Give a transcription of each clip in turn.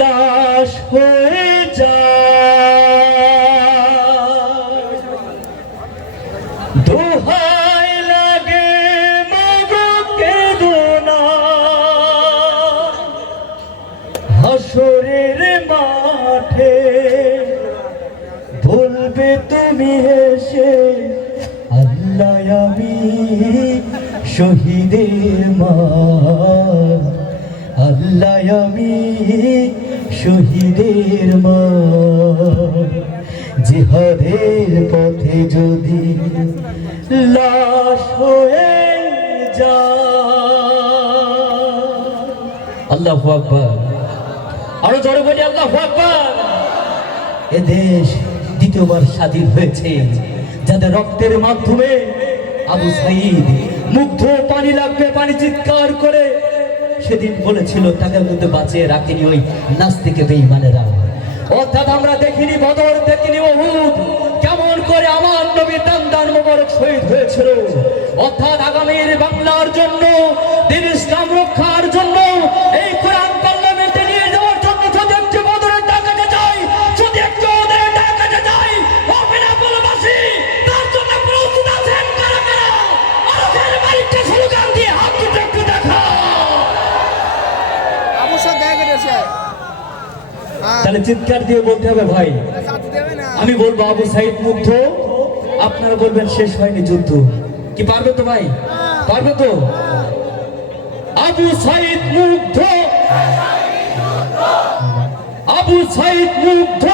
লাশ হয়ে যায়। দোহাই লাগে মাগো কেঁদো না, হাসরের মাঠে বলবে তুমি হেসে, আল্লাহ আমি শহীদের মা, আল্লাহ আমি শহীদের মা। জিহাদের পথে যদি লাশ হয়ে যায়। আল্লাহু আকবার, আরো জোরে বলি আল্লাহু আকবার। এ দেশ দ্বিতীয়বার স্বাধীন হয়েছে যাদের রক্তের মাধ্যমে। আবু সাঈদ মুগ্ধ, পানি লাগবে পানি চিৎকার করে সেদিন বলেছিল, টাকার মধ্যে বাঁচিয়ে রাখেনি ওই নাস্তিকে বেঈমানেরা। অর্থাৎ আমরা দেখিনি বদর, দেখিনি উহুদ, কেমন করে আমার নবী দান মোবারক শহীদ হয়েছিল। অর্থাৎ আগামীর বাংলার জন্য, দিন ইসলাম রক্ষার জন্য, এই কোরআন পার্লামেন্টে নিয়ে যাওয়ার জন্য যদি একটি বদরের ডাকাতে যাই, যদি একটি ওদের ডাকাতে যাই, অবিনাপলবাসী তার জন্য প্রস্তুত আছেন কারা কারা? আরবের বাড়িতে স্লোগান দিয়ে হাত দুটো একটু দেখা। তাহলে চিৎকার দিয়ে বলতে হবে ভাই। আমি বলবো আবু সাঈদ মুগ্ধ, আপনারা বলবেন শেষ হয়নি যুদ্ধ। কি পারবে তো ভাই? পারবে তো? আবু সাঈদ মুগ্ধ, আবু সাঈদ মুগ্ধ।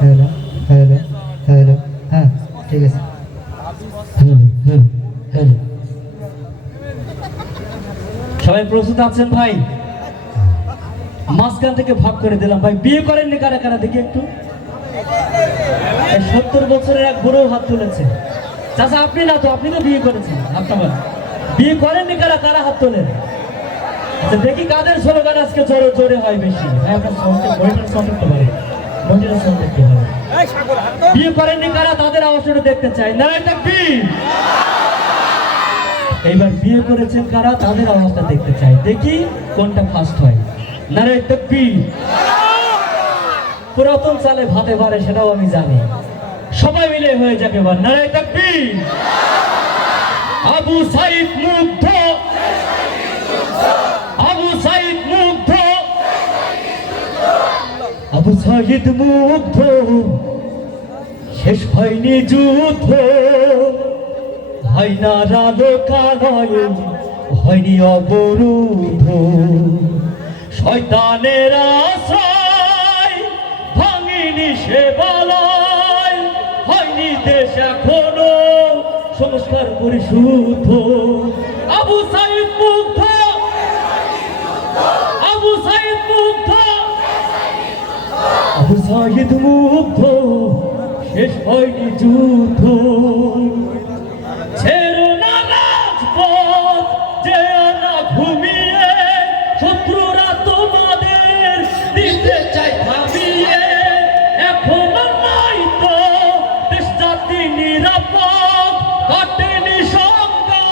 হ্যালো হ্যালো হ্যালো, হ্যাঁ ঠিক আছে। সবাই প্রস্তুত আছেন ভাই? মাঝখান থেকে ভাগ করে দিলাম ভাই। বিয়ে করেননি কারা কারা দেখি একটু? 70 বছরের এক বুড়ো হাত তুলেছে। চাচা আপনি না তো, আপনি তো বিয়ে করেছেন। আপনার বিয়ে করেননি কারা কারা হাত তোলেন? আচ্ছা দেখি কাদের স্লোগান আজকে জোরে জোরে হয় বেশি। ভাই আপনার মনিটর সাউন্ড করতে পারে, মনিটর সাউন্ড করতে পারে। বিয়ে করেননি কারা, তাদের আওয়াজটা দেখতে চাই। নারায়ে তাকবীর। এইবার বিয়ে করেছেন কারা, তাদের আওয়াজটা দেখতে চাই। দেখি কোনটা ফার্স্ট হয়। নারায়ে তাকবীর। পুরাতন চালে ভাতে পারে সেটাও আমি জানি। সবাই মিলে হয়ে যাবে এবার। নারায়ে তাকবীর। আবু সাঈদ মুগ্ধ, আবু সাঈদ মুগ্ধ, আবু সাঈদ মুগ্ধ। শেষ হয়নি যুদ্ধ, হয় না রালোকালয়, হয়নি অবরুদ্ধ। শয়তানের আশ্রয় ভাঙিনি সে বলয়, হয়নি দেশ এখনো সংস্কার পরিশুদ্ধ। আবু সাঈদ মুগ্ধ, আবু সাঈদ মুগ্ধ, আবু সাঈদ মুগ্ধ। শেষ হয়নি যুদ্ধ, ছেড়ো না রাজপথ, যেও না ঘুমিয়ে, শত্রুরা তোমাদের দিতে চায় থামিয়ে। এখনো নাই তো দেশ জাতি নিরাপদ, কাটেনি সংজ্ঞা,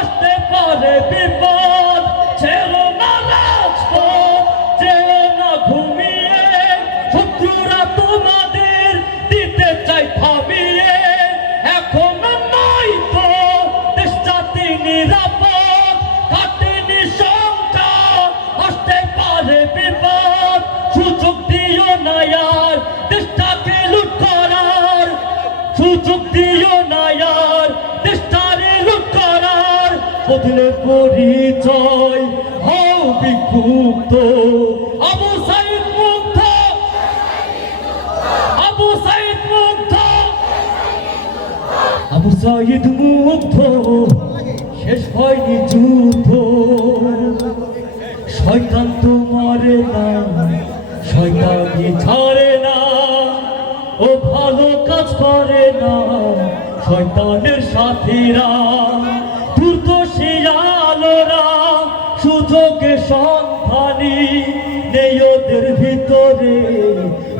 আসতে পারে বিপদ। ছেড়ো না রাজপথ, যেও না ঘুমিয়ে, শত্রুরা তোমাদের দিতে চাই থামিয়ে। এখনো নাই তো দেশ জাতি নিরাপদ, কাটেনি সংখ্যা, আসতে পারে বিপদ। সুযোগ দিও না আর দেশটাকে লুট করার, সুযোগ দিও না আর দেশটারে লুট করার। বদলে পরিচয় হও বিক্ষুব্ধ। আবু সাঈদ মুগ্ধ, আবু সাঈদ মুগ্ধ, আবু সাঈদ মুগ্ধ। শেষ হয়নি যুদ্ধ, শয়তান তো মরে না, শয়তানি ছাড়ে না, ও ভালো কাজ করে না শয়তানের সাথীরা। দুর্দশী আলোরা সুযোগে সন্ধানী, নেই ওদের ভিতরে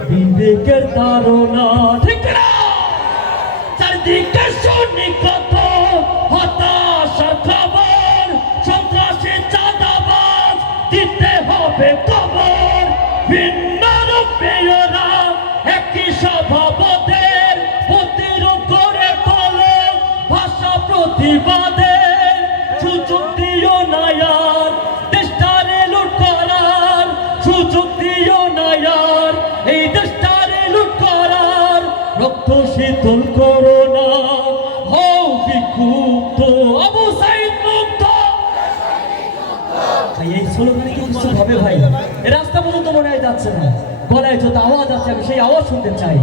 বিবেকের তারা। ঠিক না? চারিদিকে শুনি কত হতাশার খবর, সন্ত্রাসী চাঁদাবাজ দিতে হবে খবর। ভিন্ন রূপে ওরা একই স্বভাবদের প্রতিরোধ করে তোলে ভাষা প্রতিবাদের। সুযোগ দিও না আর দেশটারে লুট করার, সুযোগ দিও না আর এই দেশটারে লুট করার। রক্ত শীতল করো না, হও বিক্ষুব্ধ, আবু সাইদ মুক্ত। ভাই এই স্লোগানে কি কিছু হবে ভাই? এই রাস্তা পর্যন্ত মনে হয় যাচ্ছে না, গলায় যত আওয়াজ আছে আমি সেই আওয়াজ শুনতে চাই।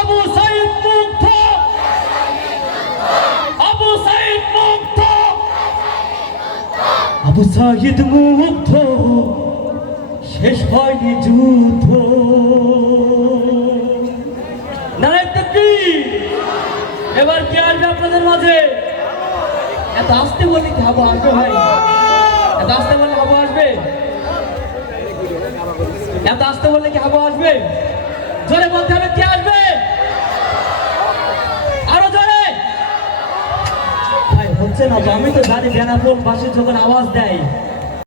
আবু সাইদ মুক্ত, আবু সাইদ মুক্ত, আবু সাইদ মুক্ত, শেষ হয়নি যুদ্ধ। নারায়ে তাকবীর। এবার কে আসবে আপনাদের মাঝে? এত আসতে বলি কি হাবু আসবে ভাই? এত আসতে বললে হাবু আসবে? এত আসতে বললে কি হাবু আসবে? জোরে বলতে হবে কে আসবে? আরো জোরে। ভাই হচ্ছে না তো, আমি তো জানি বেনাপোল বাসী যখন আওয়াজ দেয়